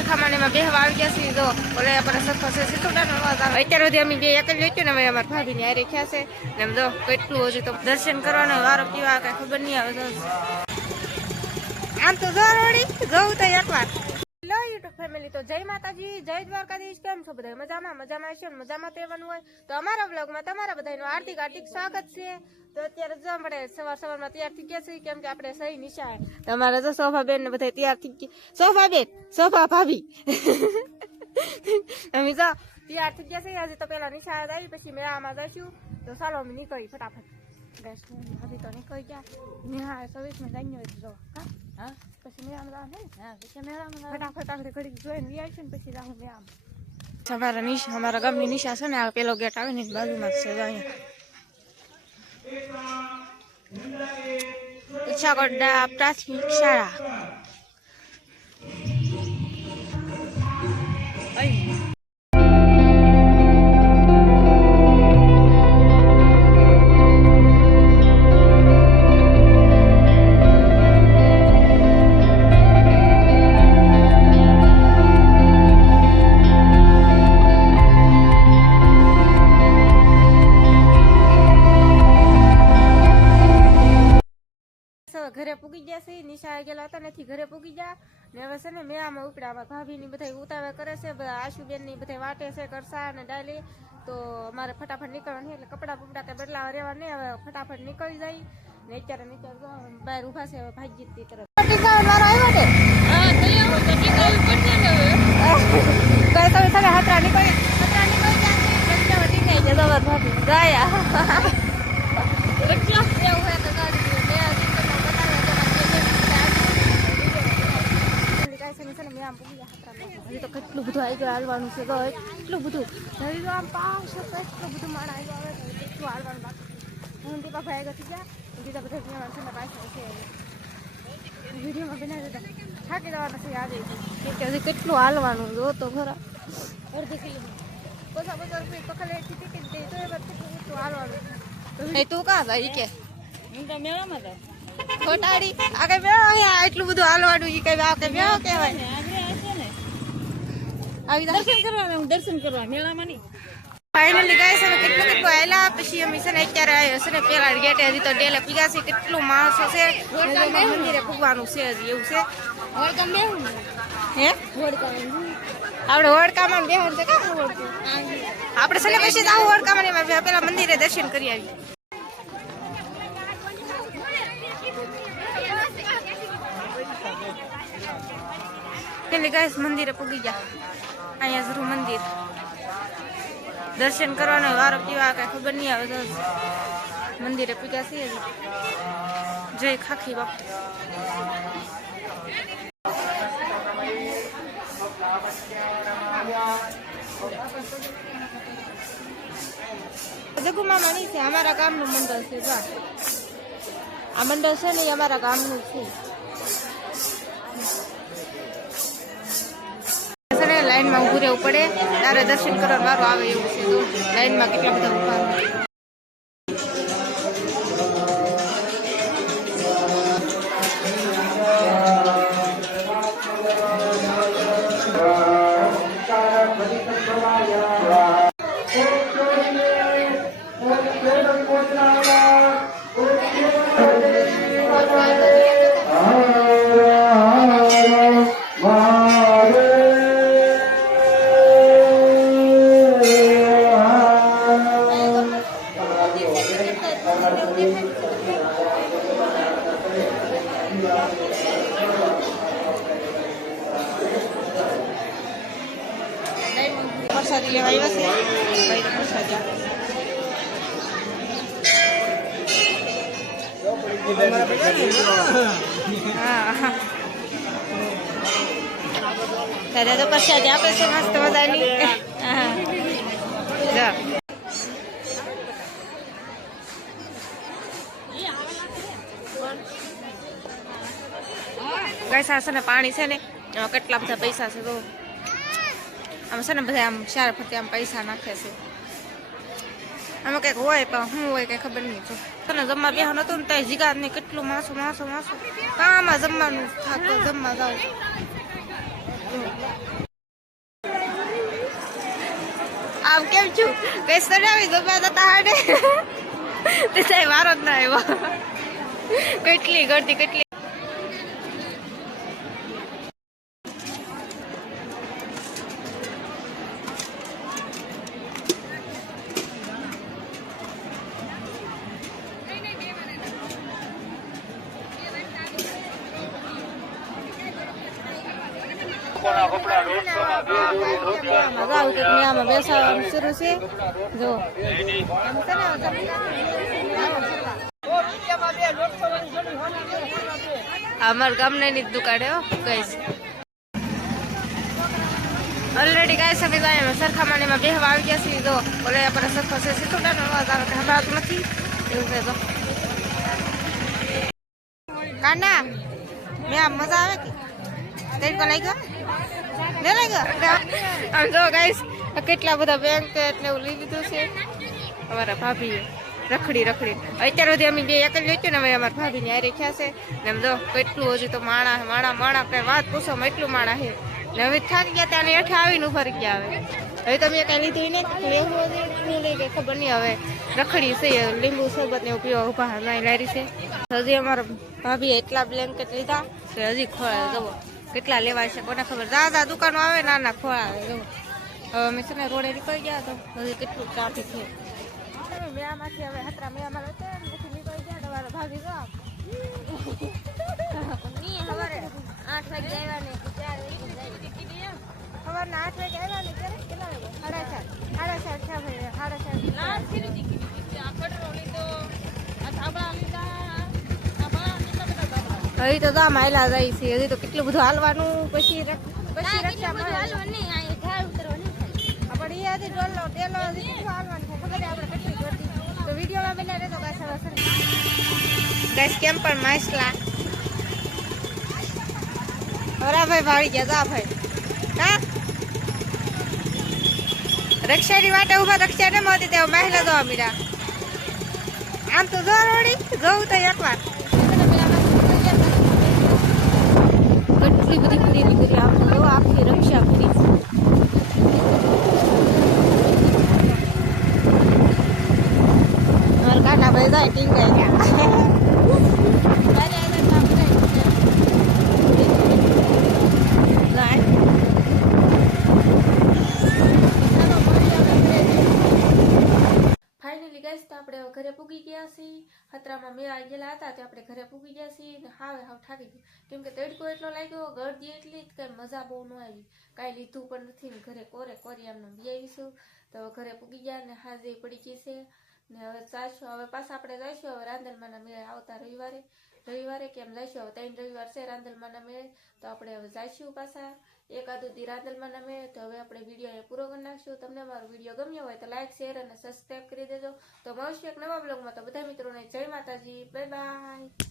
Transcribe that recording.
સરખામાં એમાં બેહવા આવી ગયા છીએ. જો ઓલે આપણે સરખો છે સીતુડાનો અવાજ આવે. અત્યાર સુધી અમે બે એક જ લેટ્યું ને હવે અમારા ભાભીની હારે ખ્યા છે ને એમ જો કેટલું હજુ તો દર્શન કરવાનો વારો પીવા કઈ ખબર નહીં આવે. આમ તો જરૂરી જવું તો એકવાર. હેલો યુટ્યુબ ફેમિલી, તો જય માતાજી, જય દ્વારકાધીશ. કેમ છો બધા? મજામાં? મજામાં હશો ને મજામાં રહેવાનું હોય તો અમારા બ્લોગમાં તમારા બધાનું હાર્દિક હાર્દિક સ્વાગત છે. તો અત્યારે જો આપણે સવારમાં તૈયાર થઈ ગયા છીએ, કેમ કે આપણે સહી નિશા તમારે જો સોફા બેન ને બધા તૈયાર થઈ ગયા. સોફા બેન, સોફા ભાભી અમે જો તૈયાર થઈ ગયા છીએ. હજી તો પેલા નિશા આવી, પછી મેળામાં જઈશું. તો ચાલો અમે નીકળી ફટાફટ. ભાભી તો નીકળી ગયા. નિહાળ 24 માં જાન્યુ જો હા પછી મેળામાં જવાનું ને. હા પછી મેળામાં ફટાફટ આપણે ઘડી જોઈને આવીશું ને પછી જાઉં મેળામાં. અમારા ગામની નિશા છે ને આ પેલો ગેટ આવે ને બાજુમાં જ છે. અહીંયા ઈચ્છાકોટડા પ્રાથમિક શાળા. ઘરે પૂગી ગયા છે. નિશા ગયેલા હતા નથી, ઘરે પૂગી ગયા ને હવે છે ને મેળામાં ઉપડ્યા. ભાભી ની બધા ઉતાવળ કરે છે, બધા આશુબેન ની બધા વાટે છે કરસા અને ડાલી. તો અમારે ફટાફટ નીકળવાનું એટલે કપડા બપડા કે બદલાવા રહેવા નહીં. હવે ફટાફટ નીકળી જાય ને અત્યારે બહાર ઉભા છે. હવે ભાગી જતી તરફ હતરા નીકળી જાય ભાભી ગયા. હજી તો કેટલું બધું આવી ગયું હાલવાનું છે. એટલું બધું હજી તો આમ પાસ એટલું બધું માણ આવી આવે કેટલું હાલવાનું બાકી. હું દીપા ભાઈ આગળ થઈ ગયા બીજા બધા પાછળ છે. વિડીયોમાં બનાવી દીધા થાકી જવાના છે આજે કે હજી કેટલું હાલવાનું જો તો ખરા. અડધી કિલોમીટર 50 રૂપિયા પકડે ટિકિટ દે તો એમાં કેટલું હાલવાનું. તું કાં જાય કે હું તો મેળામાં જાય ખોટાડી આ કઈ મેળો અહીંયા એટલું બધું હાલવાનું ઈ કઈ આ કઈ મેળો કહેવાય. દર્શન કરવા મેળામાં નહીં. ફાઇનલી ગાઈસ અમે કેટલું આવેલા પછી અમે છે ને અત્યારે આવ્યો છે ને પેલા ગેટે. હજી તો ડેલે પીગા છે. કેટલું માણસો છે. મંદિરે પૂગવાનું છે હજી એવું છે. હે આપણે હોડકામાં બેહવાનું છે. આપણે છે ને પછી આવું હોડકામાં પેલા મંદિરે દર્શન કરી આવી. ગાઈસ મંદિરે પૂગી ગયા. અહીંયા જરૂર મંદિર દર્શન કરવાનો વારો પીવા કઈ ખબર નહીં આવે. મંદિરે પૂજા છે. જય ખાખી બાપુ. જગુ મામા નહીં છે, અમારા ગામનું મંડળ છે. આ મંડળ છે ને એ અમારા ગામનું છે. લાઈનમાં ઉભું રહેવું પડે ત્યારે દર્શન કરવાનો વારો આવે એવું છે. લાઈનમાં કેટલા બધા ઉભા પ્રસાદી લેવા આવ્યા છે. પ્રસાદી હા ત્યારે તો પ્રસાદી આપે છે મસ્ત મજાની. ગાઈસ આ છે ને પાણી છે ને કેટલા બધા પૈસા છે. તો આમ છે ને બધા આમ ચાર ફરતી આમ પૈસા નાખે છે. આમાં કંઈક હોય પણ શું હોય કંઈ ખબર નહીં. તને જમવા બેહવાનું હતું ને ત્યાં જીગાત ને કેટલું માસું કામાં જમવાનું થાતો જમવા જાવ. આમ કેમ છું કઈ સડાવી જમ્યા હતા હાડે તે સાહેબ વારો જ ના આવ્યો કેટલી ગળતી કેટલી બેસવાનું શરૂ છે જો અમાર ગામના ની દુકાન કઈશ ઓલરેડી ગાય સમી જાય સરખામણીમાં બેહવા આવી ગયા છીએ જો ઓલે આપણે સરખો છે સીટોડાનો અવાજ આવે સંભળાતું નથી એવું છે તો કાના મેં આમ મજા આવે કે તડકો લાગ્યો ને લાગ્યો આમ જો ગાઈસ કેટલા બધા બ્લેન્કેટ ને એવું લઈ લીધું છે અમારા ભાભીએ રખડી અત્યારે સુધી અમે બે એક જ લેતું ને હવે અમારા ભાભી ને હારે ખ્યા છે ને આમ જો કેટલું હજી તો માણા કઈ વાત પૂછો એટલું માણા છે ને હવે થાકી ગયા ત્યાં હેઠે આવીને ફરી ગયા હવે તમે કઈ લીધું નહીં લેવું લઈ ગઈ ખબર નહીં હવે રખડી છે લીંબુ શરબત ને એવું પીવા ઉભા નહીં લારી છે હજી અમારા ભાભીએ એટલા બ્લેન્કેટ લીધા કે હજી ખોળાવે જવો કેટલા લેવાય છે કોને ખબર દાદા દુકાનો આવે નાના ખોળાવે જવો હવે અમે છે ને રોડે નીકળી ગયા તો હજી કેટલું ટ્રાફિક છે મેળામાંથી હવે હતરા મેળામાં પછી નીકળી ગયા તમારા ભાભી જો સવારે 8 વાગે આવ્યા ને 4 સવારના 8 વાગે આવ્યા ને ત્યારે કેટલા વાગે 4:30 થયા ભાઈ 4:30 હજી તો આમ હાલા જાય છે હજી તો કેટલું બધું હાલવાનું પછી રક્ષા મળે પણ એ હજી ડોલો ટેલો હજી કેટલું હાલવાનું છે ખબર આપણે કેટલી કરતી તો વિડીયોમાં બના રહેતો ગાઈસ કેમ પણ માસલા હરાભાઈ ભાળી ગયા જા ભાઈ હા રક્ષાની વાટે ઉભા રક્ષા ને મળતી તેઓ મહિલા જોવા મળ્યા આમ તો જો રોડી જોઉં તો એકવાર કેટલી બધી ખરીદી કરી આમ તો આખી રક્ષા કરી કાના ભાઈ જાય ટીંગાઈ ગયા ફાઇનલી ગાઈસ તો આપણે ઘરે પૂગી ગયા છીએ હતરામાં મેળા ગયેલા હતા તો આપણે ઘરે પૂગી ગયા છીએ ને હાવ થાકી ગયું કેમ કે તડકો એટલો લાગ્યો ગળદી એટલી કઈ મજા બહુ ન આવી કાંઈ લીધું પણ નથી ને ઘરે કોરે આમને બી આવીશું તો ઘરે પૂગી ગયા ને હાજરી પડી ગઈ છે ને હવે જાશું હવે પાછા આપણે જઈશું હવે રાંદલમાના મેળે આવતા રવિવારે કેમ જઈશું હવે 3 રવિવાર છે રાંદલમાના મેળે તો આપણે હવે જઈશું પાછા એકાદું દી રાંદલમાના મેળે તો હવે આપણે વિડીયો પૂરો કરી નાખશું તમને મારો વિડીયો ગમ્યો હોય તો લાઈક શેર અને સબસ્ક્રાઈબ કરી દેજો તો મળશું એક નવા બ્લોગમાં તો બધા મિત્રોને જય માતાજી બાય બાય